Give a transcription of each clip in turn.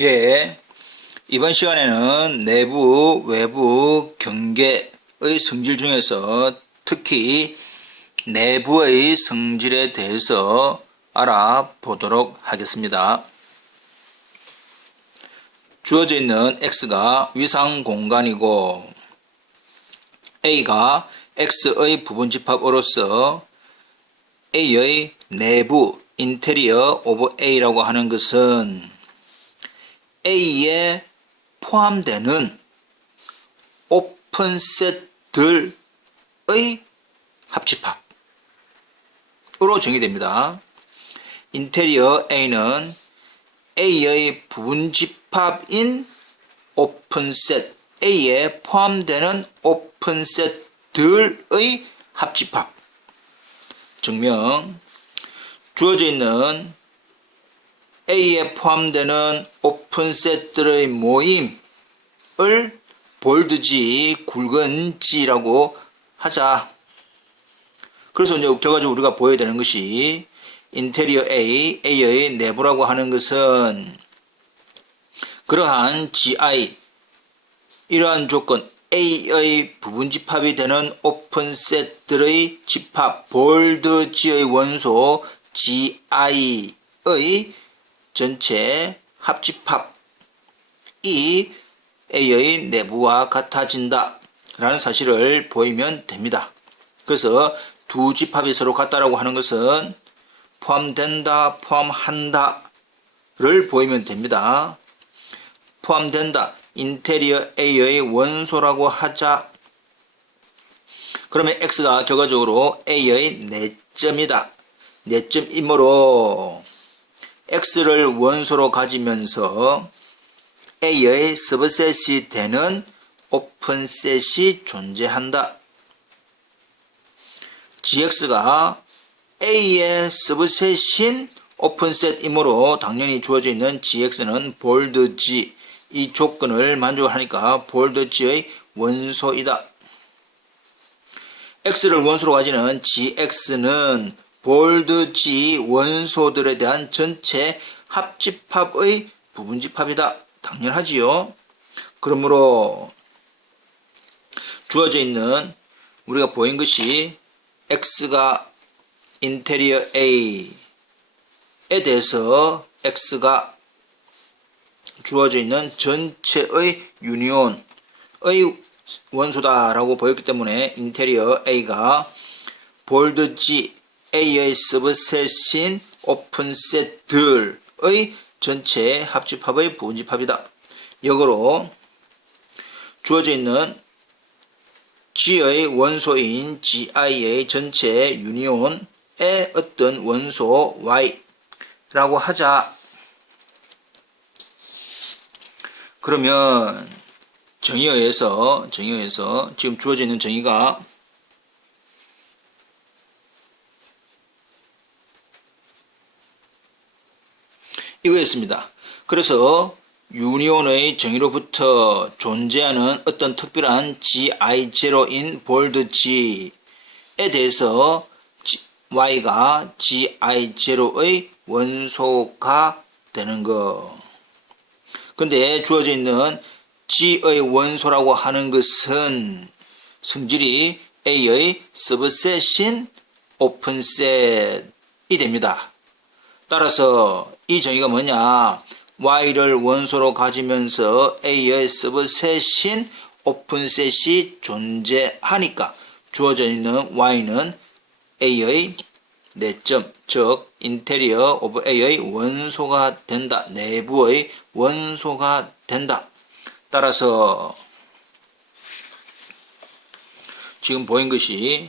예, 이번 시간에는 내부, 외부 경계의 성질 중에서 특히 내부의 성질에 대해서 알아보도록 하겠습니다. 주어져 있는 X가 위상 공간이고 A가 X의 부분집합으로서 A의 내부, 인테리어 오브 A라고 하는 것은 A에 포함되는 오픈셋들의 합집합으로 정의됩니다. 인테리어 A는 A의 부분집합인 오픈셋, A에 포함되는 오픈셋들의 합집합. 증명, 주어져 있는 A에 포함되는 오픈셋들의 모임을 볼드지, 굵은 G라고 하자. 그래서 이제 결과적으로 우리가 보여야 되는 것이 인테리어 A, A의 내부라고 하는 것은 그러한 GI, 이러한 조건, A의 부분집합이 되는 오픈셋들의 집합, 볼드 G의 원소 GI의 전체 합집합이 A의 내부와 같아진다 라는 사실을 보이면 됩니다. 그래서 두 집합이 서로 같다라고 하는 것은 포함된다, 포함한다 를 보이면 됩니다. 포함된다, 인테리어 A의 원소라고 하자. 그러면 X가 결과적으로 A의 내점이다. 내점이므로 X를 원소로 가지면서 A의 서브셋이 되는 오픈셋이 존재한다. GX가 A의 서브셋인 오픈셋이므로 당연히 주어져 있는 GX는 볼드 G, 이 조건을 만족하니까 볼드 G의 원소이다. X를 원소로 가지는 GX는 볼드 G 원소들에 대한 전체 합집합의 부분집합이다. 당연하지요. 그러므로 주어져 있는 우리가 보인 것이 X가 인테리어 A에 대해서 X가 주어져 있는 전체의 유니온의 원소다라고 보였기 때문에 인테리어 A가 볼드 G, A의 서브셋인 오픈셋들의 전체 합집합의 부분집합이다. 역으로 주어져 있는 G의 원소인 GI의 전체 유니온의 어떤 원소 Y라고 하자. 그러면 정의에 의해서 지금 주어져 있는 정의가 이거였습니다. 그래서 유니온의 정의로부터 존재하는 어떤 특별한 GI0인 볼드 G에 대해서 Y가 GI0의 원소가 되는 거. 근데 주어져 있는 G의 원소라고 하는 것은 성질이 A의 서브셋인 오픈셋이 됩니다. 따라서 이 정의가 뭐냐? Y를 원소로 가지면서 A의 서브셋인 오픈셋이 존재하니까 주어져 있는 Y는 A의 내점, 즉 인테리어 오브 A의 원소가 된다. 내부의 원소가 된다. 따라서 지금 보인 것이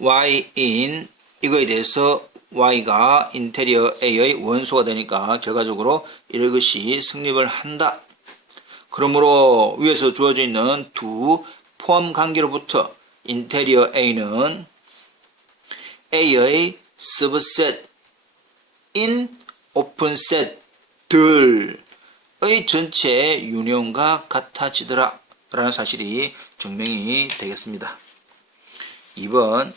Y인 이거에 대해서 Y가 인테리어 A의 원소가 되니까 결과적으로 이것이 성립을 한다. 그러므로 위에서 주어져 있는 두 포함 관계로부터 인테리어 A는 A의 서브셋인 오픈셋들의 전체 유니온과 같아지더라 라는 사실이 증명이 되겠습니다. 2번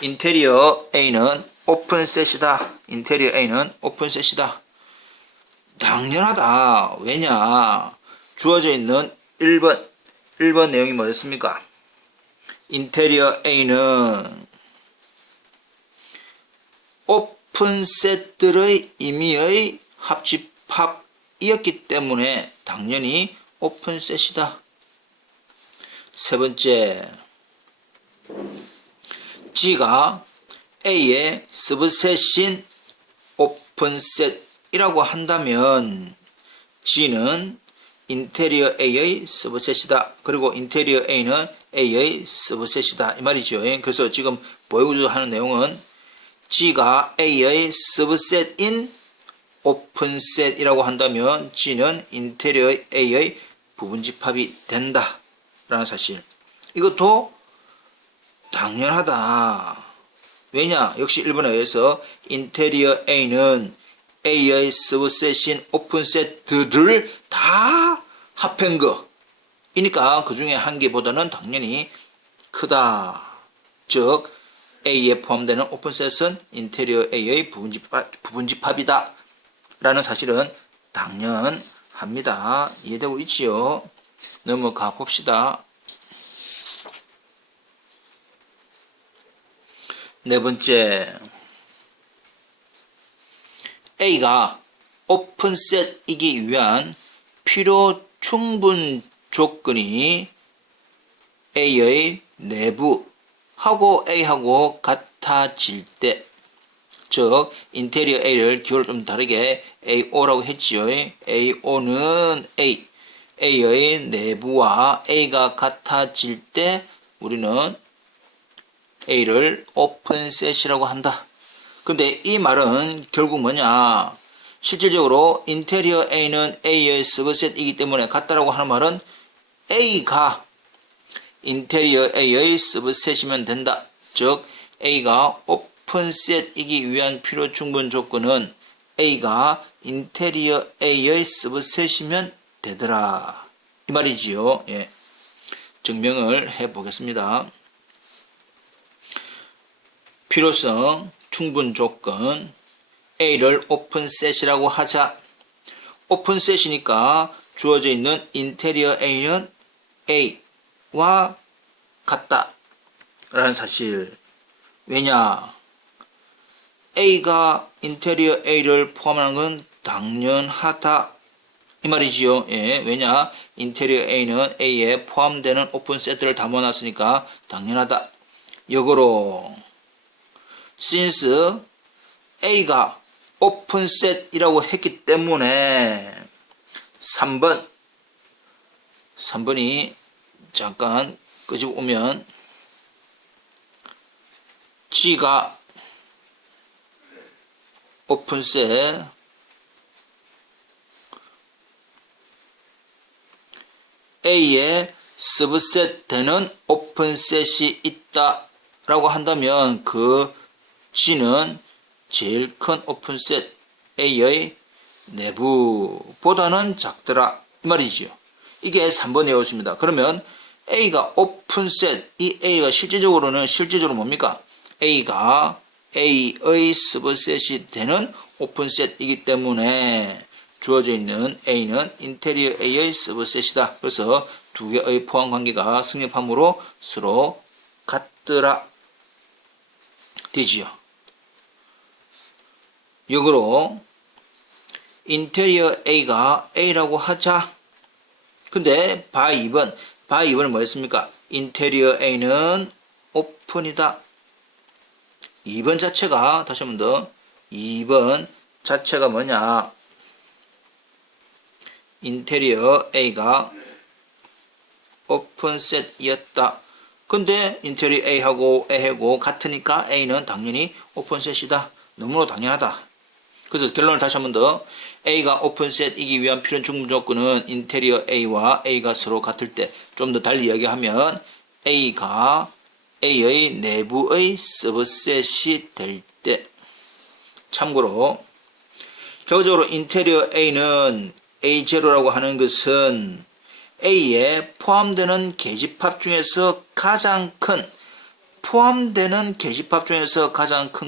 인테리어 A는 오픈셋이다. 인테리어 A는 오픈셋이다. 당연하다. 왜냐? 주어져 있는 1번 내용이 뭐였습니까? 인테리어 A는 오픈셋들의 임의의 합집합이었기 때문에 당연히 오픈셋이다. 세 번째, G가 A의 서브셋인 오픈셋이라고 한다면 G는 인테리어 A의 서브셋이다. 그리고 인테리어 A는 A의 서브셋이다. 이 말이죠. 그래서 지금 보여주려 하는 내용은 G가 A의 서브셋인 오픈셋이라고 한다면 G는 인테리어 A의 부분집합이 된다. 라는 사실. 이것도 당연하다. 왜냐? 역시 1번에 의해서 인테리어 A는 A의 서브셋인 오픈셋들을 다 합한 거. 이니까 그 중에 한 개보다는 당연히 크다. 즉 A에 포함되는 오픈셋은 인테리어 A의 부분집합이다. 라는 사실은 당연합니다. 이해되고 있지요? 넘어가 봅시다. 네 번째, A가 오픈셋이기 위한 필요 충분 조건이 A의 내부하고 A하고 같아질 때, 즉 인테리어 A를 기호를 좀 다르게 AO라고 했지요. AO는 A의 내부와 A가 같아질 때 우리는 A를 오픈셋이라고 한다. 근데 이 말은 결국 뭐냐? 실질적으로 인테리어 A는 A의 서브셋이기 때문에 같다라고 하는 말은 A가 인테리어 A의 서브셋이면 된다. 즉 A가 오픈셋이기 위한 필요 충분 조건은 A가 인테리어 A의 서브셋이면 되더라. 이 말이지요. 예. 증명을 해 보겠습니다. 필요성 충분 조건 A를 오픈셋이라고 하자. 오픈셋이니까 주어져 있는 인테리어 A는 A와 같다 라는 사실. 왜냐? A가 인테리어 A를 포함하는 건 당연하다 이 말이지요. 예, 왜냐? 인테리어 A는 A에 포함되는 오픈셋들을 담아놨으니까 당연하다. 역으로 since A가 오픈셋이라고 했기 때문에 3번이 잠깐 끄집어 오면 G가 오픈셋 A의 서브셋 되는 오픈셋이 있다 라고 한다면 그 G는 제일 큰 오픈셋 A의 내부보다는 작더라 이 말이지요. 이게 3번 내용입니다. 그러면 A가 오픈셋, 이 A가 실질적으로 뭡니까? A가 A의 서브셋이 되는 오픈셋이기 때문에 주어져 있는 A는 인테리어 A의 서브셋이다. 그래서 두 개의 포함 관계가 성립함으로 서로 같더라 되지요. 역으로 인테리어 A가 A라고 하자. 근데 by 2번은 뭐였습니까? 인테리어 A는 오픈이다. 2번 자체가 다시 한 번 더 2번 자체가 뭐냐? 인테리어 A가 오픈셋이었다. 근데 인테리어 A하고 같으니까 A는 당연히 오픈셋이다. 너무나 당연하다. 그래서 결론을 다시 한 번 더 A가 오픈셋이기 위한 필요 충분 조건은 인테리어 A와 A가 서로 같을 때, 좀 더 달리 이야기하면 A가 A의 내부의 서브셋이 될 때. 참고로 결과적으로 인테리어 A는 A0라고 하는 것은 A에 포함되는 계집합 중에서 가장 큰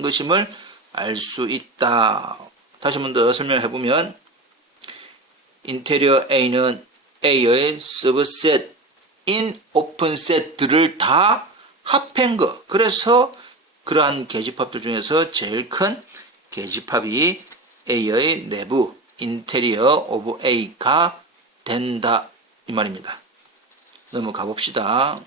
것임을 알 수 있다. 다시 한 번 더 설명해 보면 인테리어 A는 A의 서브셋인 오픈셋들을 다 합한 거. 그래서 그러한 계집합들 중에서 제일 큰 계집합이 A의 내부 인테리어 오브 A가 된다 이 말입니다. 넘어가 봅시다.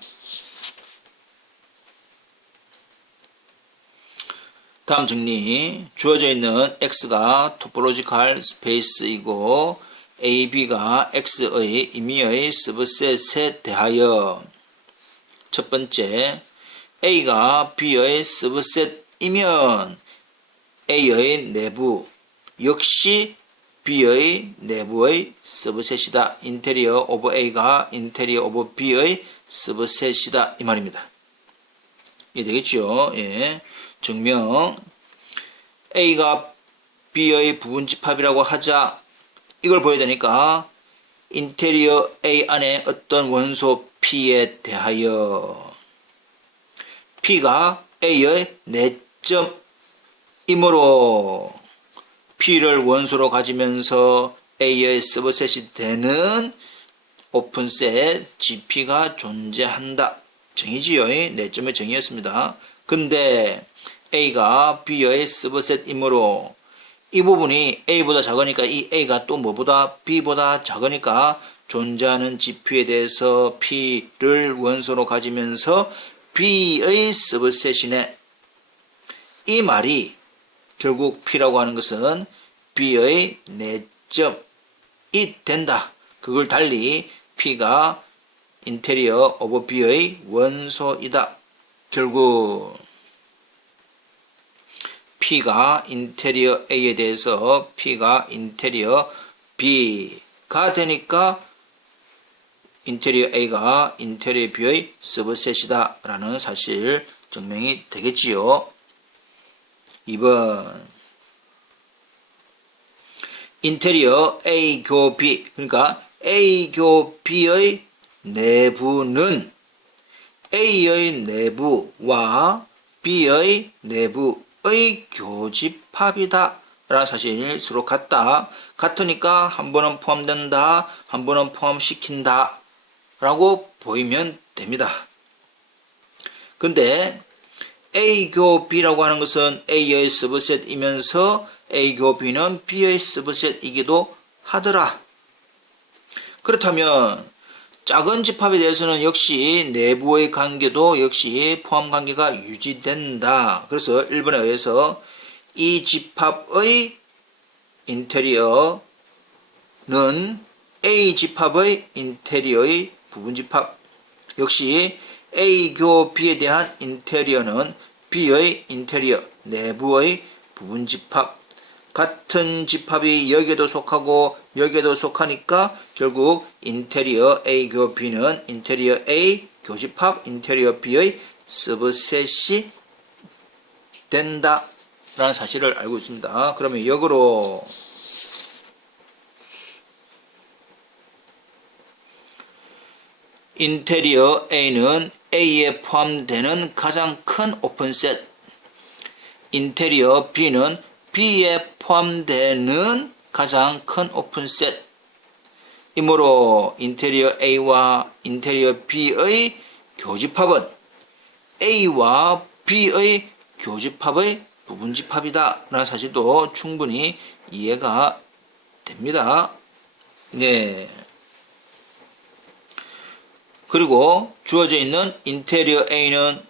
다음 정리. 주어져 있는 X가 토포로지컬 스페이스이고 AB가 X의 임의의 서브셋에 대하여 첫 번째 A가 B의 서브셋이면 A의 내부 역시 B의 내부의 서브셋이다. 인테리어 오브 A가 인테리어 오브 B의 서브셋이다 이 말입니다. 이해되겠죠? 예. 증명 A가 B의 부분집합이라고 하자 이걸 보여야 되니까 인테리어 A 안에 어떤 원소 P에 대하여 P가 A의 내점이므로 P를 원소로 가지면서 A의 서브셋이 되는 오픈셋 GP가 존재한다. 정의지요. 내점의 정의였습니다. 근데 A가 B의 서브셋이므로 이 부분이 A보다 작으니까 이 A가 또 뭐보다 B보다 작으니까 존재하는 GP에 대해서 P를 원소로 가지면서 B의 서브셋이네. 이 말이 결국 P라고 하는 것은 B의 내점이 된다. 그걸 달리 P가 인테리어 오브 B의 원소이다. 결국 P가 인테리어 A에 대해서 P가 인테리어 B가 되니까 인테리어 A가 인테리어 B의 서브셋이다 라는 사실 증명이 되겠지요. 2번 인테리어 A 교 B 그러니까 A 교 B의 내부는 A의 내부와 B의 내부의 교집합이다 라는 사실 서로 같으니까 한 번은 포함된다 한 번은 포함시킨다 라고 보이면 됩니다. 근데 A 교 B라고 하는 것은 A의 서브셋이면서 A 교 B는 B의 서브셋이기도 하더라. 그렇다면 작은 집합에 대해서는 역시 내부의 관계도 역시 포함 관계가 유지된다. 그래서 1번에 의해서 이 집합의 인테리어는 A 집합의 인테리어의 부분 집합 역시 A 교 B에 대한 인테리어는 B의 인테리어 내부의 부분 집합 같은 집합이 여기에도 속하고 여기에도 속하니까 결국 인테리어 A 교 B는 인테리어 A 교집합 인테리어 B의 서브셋이 된다 라는 사실을 알고 있습니다. 그러면 역으로 인테리어 A는 A에 포함되는 가장 큰 오픈셋 인테리어 B는 B에 포함되는 가장 큰 오픈셋 이므로 인테리어 A와 인테리어 B의 교집합은 A와 B의 교집합의 부분집합이다 라는 사실도 충분히 이해가 됩니다. 네. 그리고 주어져 있는 인테리어 A는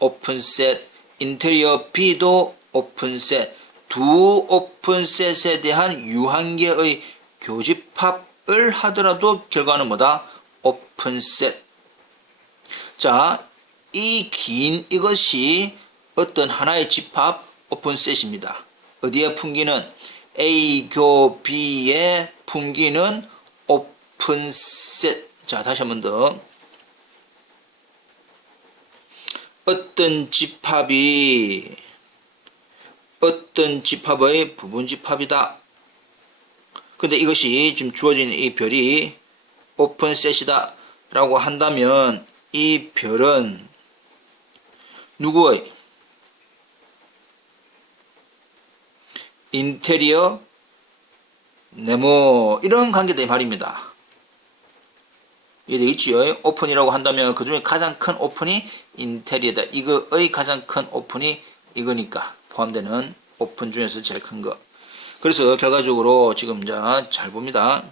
오픈셋, 인테리어 B도 오픈셋, 두 오픈셋에 대한 유한계의 교집합을 하더라도 결과는 뭐다? 오픈셋. 자, 이 긴 이것이 어떤 하나의 집합 오픈셋입니다. 어디에 품기는 A 교 B의 품기는 오픈셋. 자, 다시 한 번 더. 어떤 집합이 어떤 집합의 부분 집합이다. 근데 이것이 지금 주어진 이 별이 오픈셋이다 라고 한다면 이 별은 누구의 인테리어 네모 이런 관계다 이 말입니다. 이해되겠지요? 오픈이라고 한다면 그 중에 가장 큰 오픈이 인테리어다. 이거의 가장 큰 오픈이 이거니까 포함되는 오픈 중에서 제일 큰 거. 그래서 결과적으로 지금 잘 봅니다.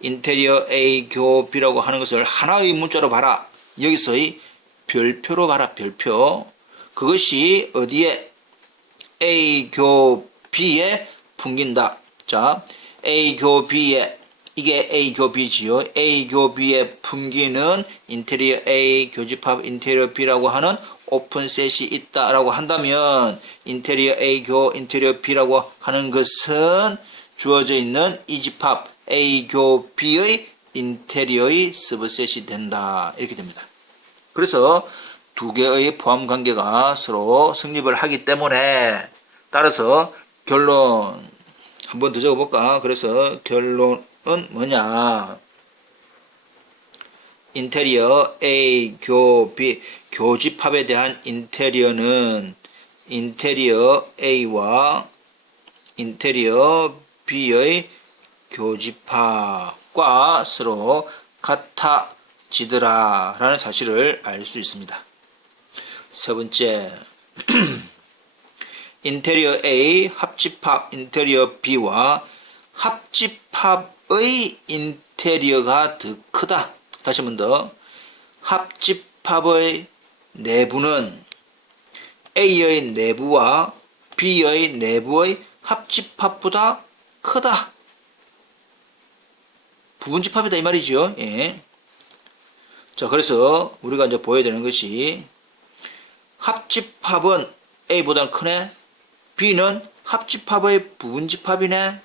인테리어 A 교 B라고 하는 것을 하나의 문자로 봐라. 여기서의 별표로 봐라. 별표. 그것이 어디에 A 교 B에 풍긴다. 자, A 교 B에 이게 A 교 B지요. A 교 B에 풍기는 인테리어 A 교집합 인테리어 B라고 하는 오픈셋이 있다라고 한다면 인테리어 A 교 인테리어 B라고 하는 것은 주어져 있는 이 집합 A 교 B의 인테리어의 서브셋이 된다. 이렇게 됩니다. 그래서 두 개의 포함 관계가 서로 성립을 하기 때문에 따라서 결론 한번 더 적어볼까? 그래서 결론은 뭐냐? 인테리어 A 교 B 교집합에 대한 인테리어는 인테리어 A와 인테리어 B의 교집합과 서로 같아지더라 라는 사실을 알 수 있습니다. 세 번째 인테리어 A 합집합 인테리어 B와 합집합의 인테리어가 더 크다. 다시 한 번 더. 합집합의 내부는 A의 내부와 B의 내부의 합집합보다 크다. 부분집합이다 이 말이죠. 예. 자, 그래서 우리가 이제 보여야 되는 것이 합집합은 A보다 크네. B는 합집합의 부분집합이네.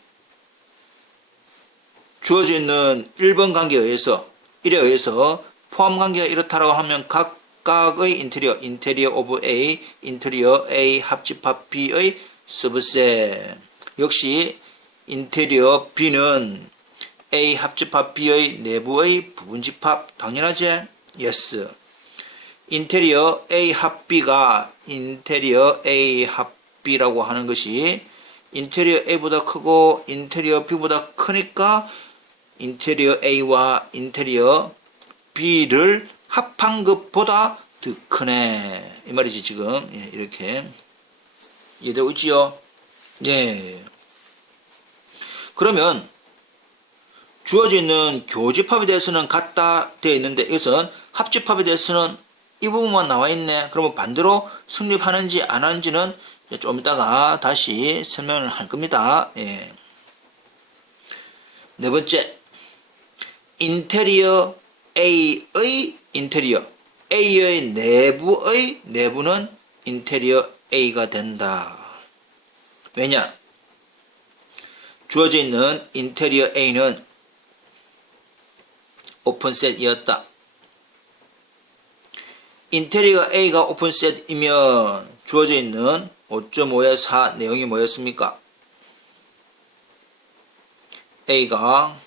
주어져 있는 1번 관계에 의해서 1에 의해서 포함 관계가 이렇다라고 하면 각각의 인테리어 오브 A, 인테리어 A 합집합 B의 서브셋. 역시 인테리어 B는 A 합집합 B의 내부의 부분집합 당연하지? yes. 인테리어 A 합 B가 인테리어 A 합 B라고 하는 것이 인테리어 A보다 크고 인테리어 B보다 크니까 인테리어 A와 인테리어 B를 합한 것보다 더 크네. 이 말이지 지금. 예, 이렇게 이해되고 있지요? 예. 그러면 주어져 있는 교집합에 대해서는 같다 되어 있는데 이것은 합집합에 대해서는 이 부분만 나와 있네. 그러면 반대로 성립하는지 안 하는지는 좀 이따가 다시 설명을 할 겁니다. 예. 네 번째, 인테리어 A의 인테리어 A의 내부의 내부는 인테리어 A가 된다. 왜냐? 주어져 있는 인테리어 A는 오픈셋이었다. 인테리어 A가 오픈셋이면 주어져 있는 5.5의 4 내용이 뭐였습니까? A가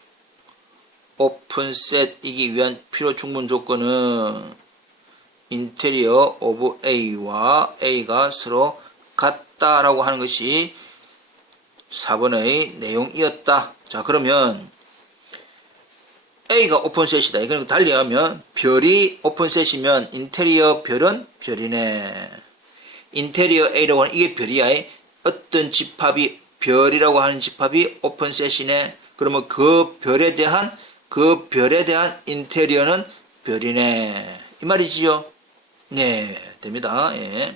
오픈셋이기 위한 필요 충분 조건은 인테리어 오브 A와 A가 서로 같다라고 하는 것이 4번의 내용이었다. 자, 그러면 A가 오픈셋이다. 그러니까 달리하면 별이 오픈셋이면 인테리어 별은 별이네. 인테리어 A라고 하는 이게 별이야. 어떤 집합이 별이라고 하는 집합이 오픈셋이네. 그러면 그 별에 대한 인테리어는 별이네. 이 말이지요. 네, 됩니다. 예.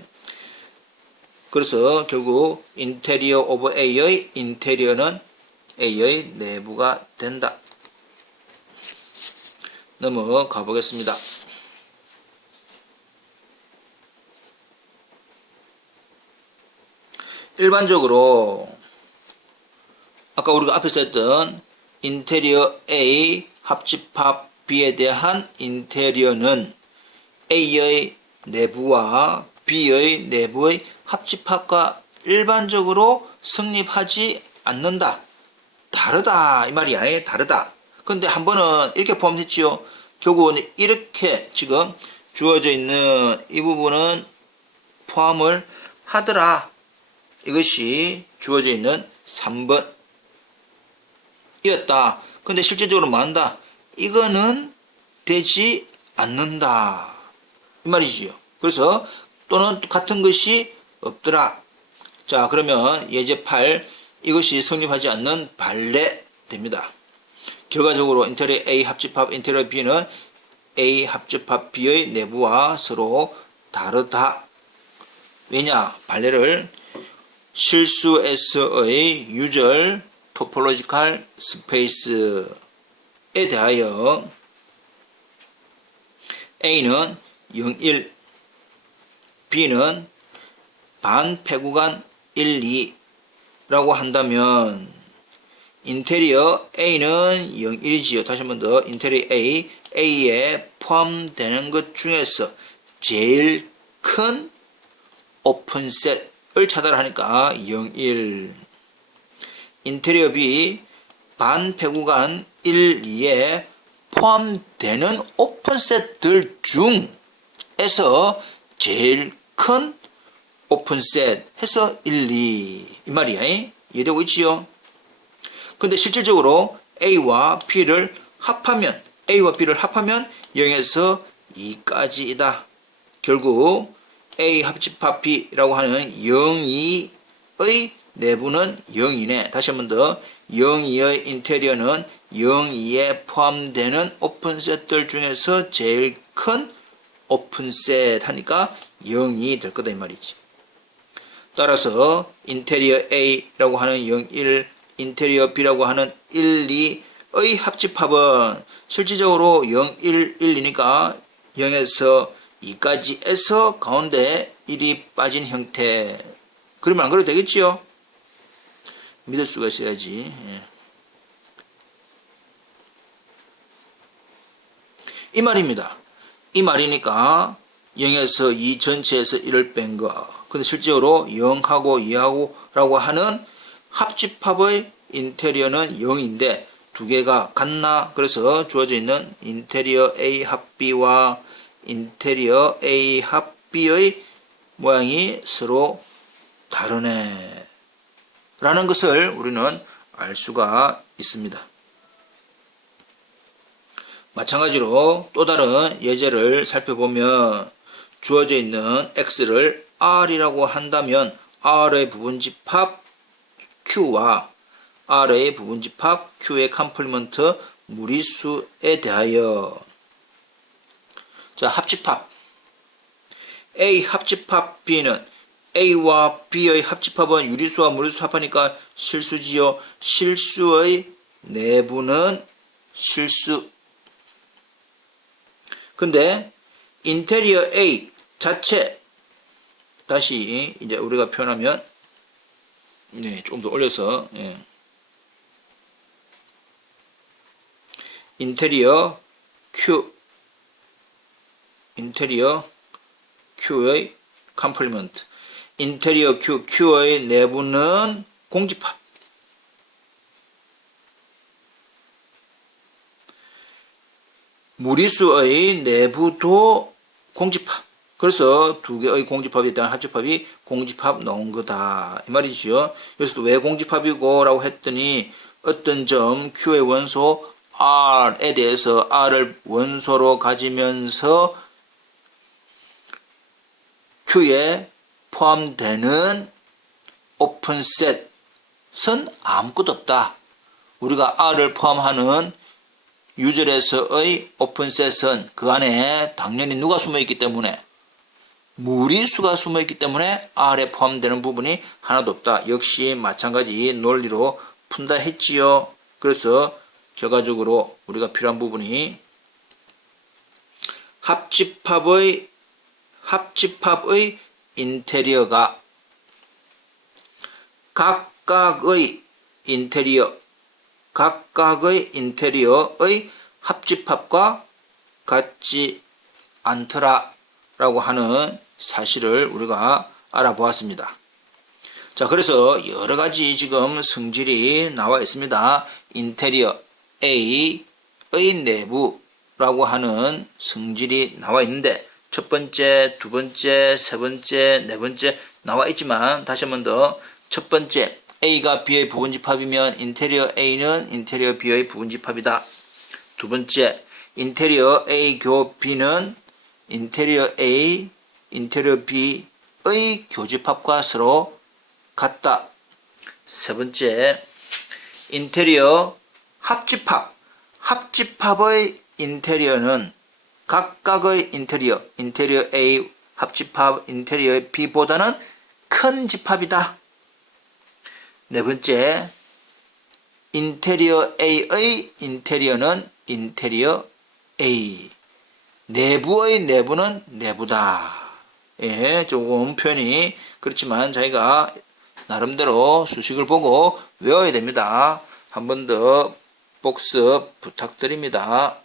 그래서 결국 인테리어 오브 A의 인테리어는 A의 내부가 된다. 넘어가 보겠습니다. 일반적으로 아까 우리가 앞에서 했던 인테리어 A 합집합 B에 대한 인테리어는 A의 내부와 B의 내부의 합집합과 일반적으로 성립하지 않는다. 다르다 이 말이야. 다르다. 근데 한 번은 이렇게 포함됐지요. 결국은 이렇게 지금 주어져 있는 이 부분은 포함을 하더라. 이것이 주어져 있는 3번 이었다. 근데 실제적으로 뭐 한다? 이거는 되지 않는다. 이 말이지요. 그래서 또는 같은 것이 없더라. 자, 그러면 예제 8 이것이 성립하지 않는 발레 됩니다. 결과적으로 인테리어 A 합집합 인테리어 B는 A 합집합 B의 내부와 서로 다르다. 왜냐? 발레를 실수에서의 유절 토폴로지컬 스페이스에 대하여 A는 0, 1, B는 반폐구간 1, 2라고 한다면 인테리어 A는 0, 1이지요. 다시 한 번 더 인테리어 A에 포함되는 것 중에서 제일 큰 오픈셋을 찾아라하니까 0, 1 인테리어 B 반폐구간 1, 2에 포함되는 오픈셋들 중에서 제일 큰 오픈셋 해서 1, 2 이 말이야. 이해되고 있지요? 근데 실질적으로 A와 B를 합하면 A와 B를 합하면 0에서 2까지이다. 결국 A 합집합 B라고 하는 0, 2의 내부는 0이네. 다시 한 번 더 0, 2의 인테리어는 0, 2에 포함되는 오픈셋들 중에서 제일 큰 오픈셋 하니까 0이 될 거다 이 말이지. 따라서 인테리어 A라고 하는 0, 1, 인테리어 B라고 하는 1, 2의 합집합은 실질적으로 0, 1, 1이니까 0에서 2까지에서 가운데 1이 빠진 형태. 그러면 안 그래도 되겠지요? 믿을 수가 있어야지. 이 말입니다. 이 말이니까 0에서 2 전체에서 1을 뺀 거. 근데 실제로 0하고 2하고 라고 하는 합집합의 인테리어는 0인데 두 개가 같나? 그래서 주어져 있는 인테리어 A 합 B와 인테리어 A 합 B의 모양이 서로 다르네 라는 것을 우리는 알 수가 있습니다. 마찬가지로 또 다른 예제를 살펴보면 주어져 있는 X를 R이라고 한다면 R의 부분집합 Q와 R의 부분집합 Q의 컴플리먼트 무리수에 대하여 자 합집합 A 합집합 B는 A와 B의 합집합은 유리수와 무리수 합하니까 실수지요. 실수의 내부는 실수. 근데 인테리어 A 자체 다시 이제 우리가 표현하면 좀 더 올려서 인테리어 Q의 컴플리먼트 인테리어 Q의 내부는 공집합 무리수의 내부도 공집합. 그래서 두 개의 공집합에 대한 합집합이 공집합 나온 거다 이 말이죠. 여기서도 왜 공집합이고 라고 했더니 어떤 점 Q의 원소 R에 대해서 R을 원소로 가지면서 Q에 포함되는 오픈셋은 아무것도 없다. 우리가 R을 포함하는 유절에서의 오픈셋은 그 안에 당연히 누가 숨어있기 때문에 무리수가 숨어있기 때문에 R에 포함되는 부분이 하나도 없다. 역시 마찬가지 논리로 푼다 했지요. 그래서 결과적으로 우리가 필요한 부분이 합집합의 인테리어가 각각의 인테리어의 합집합과 같지 않더라라고 하는 사실을 우리가 알아보았습니다. 자, 그래서 여러 가지 지금 성질이 나와 있습니다. 인테리어 A의 내부라고 하는 성질이 나와 있는데 첫 번째, 두 번째, 세 번째, 네 번째 나와 있지만 다시 한 번 더 첫 번째 A가 B의 부분집합이면 인테리어 A는 인테리어 B의 부분집합이다. 두 번째, 인테리어 A 교 B는 인테리어 A, 인테리어 B의 교집합과 서로 같다. 세 번째, 인테리어 합집합의 인테리어는 각각의 인테리어 A 합집합 인테리어 B보다는 큰 집합이다. 네 번째, 인테리어 A의 인테리어는 인테리어 A. 내부의 내부는 내부다. 예, 조금 표현이 그렇지만 저희가 나름대로 수식을 보고 외워야 됩니다. 한 번 더 복습 부탁드립니다.